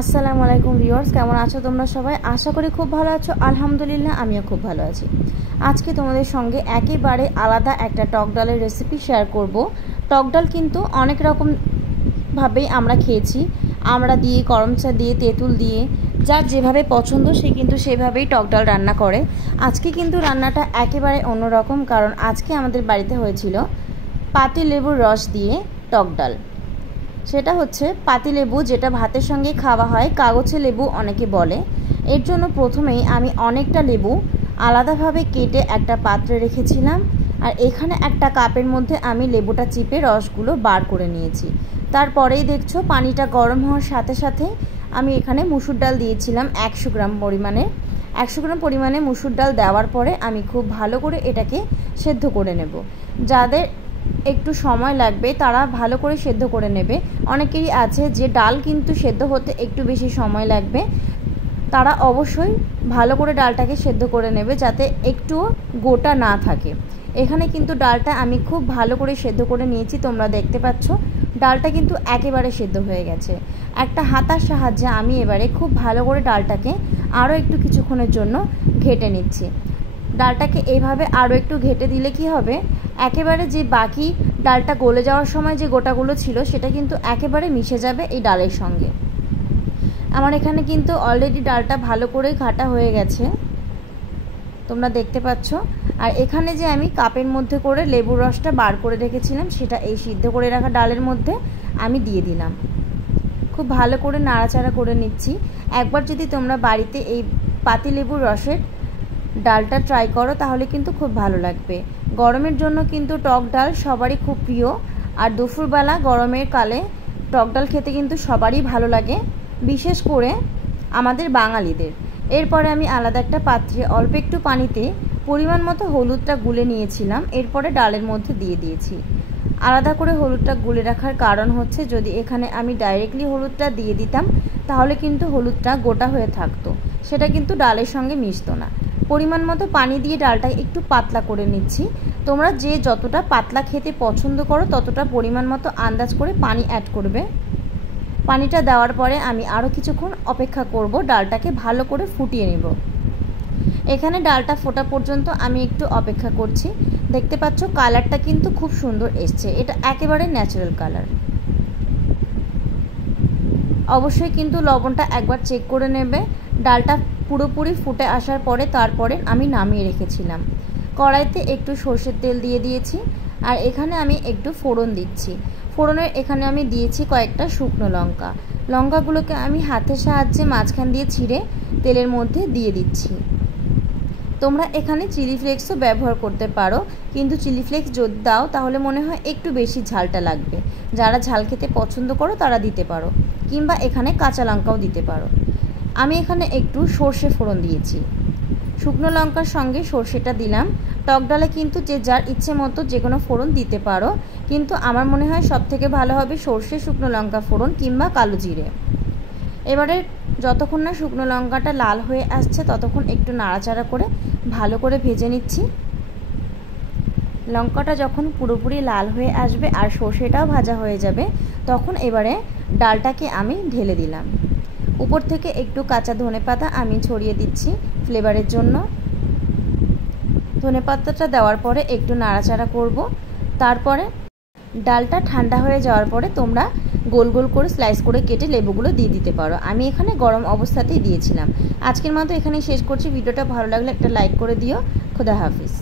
আসসালামু আলাইকুম ভিউয়ার্স, কেমন আছো তোমরা সবাই? আশা করি খুব ভালো আছো। আলহামদুলিল্লাহ, আমিও খুব ভালো আছি। আজকে তোমাদের সঙ্গে একেবারে আলাদা একটা টক ডালের রেসিপি শেয়ার করব। টক ডাল কিন্তু অনেক রকম ভাবেই আমরা খেয়েছি, আমরা দিয়ে, গরম চা দিয়ে, তেঁতুল দিয়ে, যার যেভাবে পছন্দ সে কিন্তু সেভাবেই টক ডাল রান্না করে। আজকে কিন্তু রান্নাটা একেবারে অন্যরকম, কারণ আজকে আমাদের বাড়িতে হয়েছিল পাতিলেবুর রস দিয়ে টক ডাল। সেটা হচ্ছে পাতিলেবু, যেটা ভাতের সঙ্গে খাওয়া হয়, কাগজে লেবু অনেকে বলে। এর জন্য প্রথমেই আমি অনেকটা লেবু আলাদাভাবে কেটে একটা পাত্রে রেখেছিলাম, আর এখানে একটা কাপের মধ্যে আমি লেবুটা চিপে রসগুলো বার করে নিয়েছি। তারপরেই দেখছো পানিটা গরম হওয়ার সাথে সাথে আমি এখানে মুসুর ডাল দিয়েছিলাম 100 গ্রাম পরিমাণে। 100 গ্রাম পরিমাণে মুসুর ডাল দেওয়ার পরে আমি খুব ভালো করে এটাকে সেদ্ধ করে নেব। যাদের একটু সময় লাগবে তারা ভালো করে সেদ্ধ করে নেবে। অনেকেরই আছে যে ডাল কিন্তু সেদ্ধ হতে একটু বেশি সময় লাগবে, তারা অবশ্যই ভালো করে ডালটাকে সেদ্ধ করে নেবে যাতে একটু গোটা না থাকে। এখানে কিন্তু ডালটা আমি খুব ভালো করে সেদ্ধ করে নিয়েছি, তোমরা দেখতে পাচ্ছ ডালটা কিন্তু একেবারে সেদ্ধ হয়ে গেছে। একটা হাতার সাহায্যে আমি এবারে খুব ভালো করে ডালটাকে আরও একটু কিছুক্ষণের জন্য ঘেটে নিচ্ছি। ডালটাকে এইভাবে আরও একটু ঘেটে দিলে কি হবে, একেবারে যে বাকি ডালটা গলে যাওয়ার সময় যে গোটাগুলো ছিল সেটা কিন্তু একেবারে মিশে যাবে এই ডালের সঙ্গে। আমার এখানে কিন্তু অলরেডি ডালটা ভালো করে ঘাটা হয়ে গেছে, তোমরা দেখতে পাচ্ছ। আর এখানে যে আমি কাপের মধ্যে করে লেবুর রসটা বার করে রেখেছিলাম সেটা এই সিদ্ধ করে রাখা ডালের মধ্যে আমি দিয়ে দিলাম। খুব ভালো করে নাড়াচাড়া করে নিচ্ছি। একবার যদি তোমরা বাড়িতে এই পাতিলেবুর রসের ডালটা ট্রাই করো তাহলে কিন্তু খুব ভালো লাগবে। গরমের জন্য কিন্তু টক ডাল সবারই খুব প্রিয়, আর দুপুরবেলা গরমের কালে টক ডাল খেতে কিন্তু সবারই ভালো লাগে, বিশেষ করে আমাদের বাঙালিদের। এরপরে আমি আলাদা একটা পাত্রে অল্প একটু পানিতে পরিমাণ মতো হলুদটা গুলে নিয়েছিলাম, এরপরে ডালের মধ্যে দিয়ে দিয়েছি। আলাদা করে হলুদটা গুলে রাখার কারণ হচ্ছে যদি এখানে আমি ডাইরেক্টলি হলুদটা দিয়ে দিতাম তাহলে কিন্তু হলুদটা গোটা হয়ে থাকতো, সেটা কিন্তু ডালের সঙ্গে মিশতো না। পরিমাণ মতো পানি দিয়ে ডালটা একটু পাতলা করে নিচ্ছি। তোমরা যে যতটা পাতলা খেতে পছন্দ করো ততটা পরিমাণ মতো আন্দাজ করে পানি অ্যাড করবে। পানিটা দেওয়ার পরে আমি আরও কিছুক্ষণ অপেক্ষা করব, ডালটাকে ভালো করে ফুটিয়ে নেব। এখানে ডালটা ফোটা পর্যন্ত আমি একটু অপেক্ষা করছি। দেখতে পাচ্ছ কালারটা কিন্তু খুব সুন্দর এসছে, এটা একেবারে ন্যাচারাল কালার। অবশ্যই কিন্তু লবণটা একবার চেক করে নেবে। ডালটা পুরোপুরি ফুটে আসার পরে তারপরে আমি নামিয়ে রেখেছিলাম। কড়াইতে একটু সর্ষের তেল দিয়ে দিয়েছি, আর এখানে আমি একটু ফোড়ন দিচ্ছি। ফোড়নের এখানে আমি দিয়েছি কয়েকটা শুকনো লঙ্কা। লঙ্কাগুলোকে আমি হাতের সাহায্যে মাঝখান দিয়ে ছিঁড়ে তেলের মধ্যে দিয়ে দিচ্ছি। তোমরা এখানে চিলি ফ্লেক্সও ব্যবহার করতে পারো, কিন্তু চিলি ফ্লেক্স যদি দাও তাহলে মনে হয় একটু বেশি ঝালটা লাগবে। যারা ঝাল খেতে পছন্দ করো তারা দিতে পারো, কিংবা এখানে কাঁচা লঙ্কাও দিতে পারো। আমি এখানে একটু সর্ষে ফোড়ন দিয়েছি, শুকনো লঙ্কার সঙ্গে সর্ষেটা দিলাম। টক ডালে কিন্তু যে যার ইচ্ছে মতো যে কোনো ফোড়ন দিতে পারো, কিন্তু আমার মনে হয় সবথেকে ভালো হবে সর্ষে, শুকনো লঙ্কা ফোড়ন কিংবা কালো জিরে। এবারে যতক্ষণ না শুকনো লঙ্কাটা লাল হয়ে আসছে ততক্ষণ একটু নাড়াচাড়া করে ভালো করে ভেজে নিচ্ছি। লঙ্কাটা যখন পুরোপুরি লাল হয়ে আসবে আর সর্ষেটাও ভাজা হয়ে যাবে তখন এবারে ডালটাকে আমি ঢেলে দিলাম। উপর থেকে একটু কাঁচা ধনেপাতা আমি ছড়িয়ে দিচ্ছি ফ্লেভারের জন্য। ধনেপাতাটা দেওয়ার পরে একটু নাড়াচাড়া করব। তারপরে ডালটা ঠান্ডা হয়ে যাওয়ার পরে তোমরা গোল গোল করে স্লাইস করে কেটে লেবুগুলো দিয়ে দিতে পারো। আমি এখানে গরম অবস্থাতেই দিয়েছিলাম। আজকের মতো এখানেই শেষ করছি। ভিডিওটা ভালো লাগলে একটা লাইক করে দিও। খোদা হাফিজ।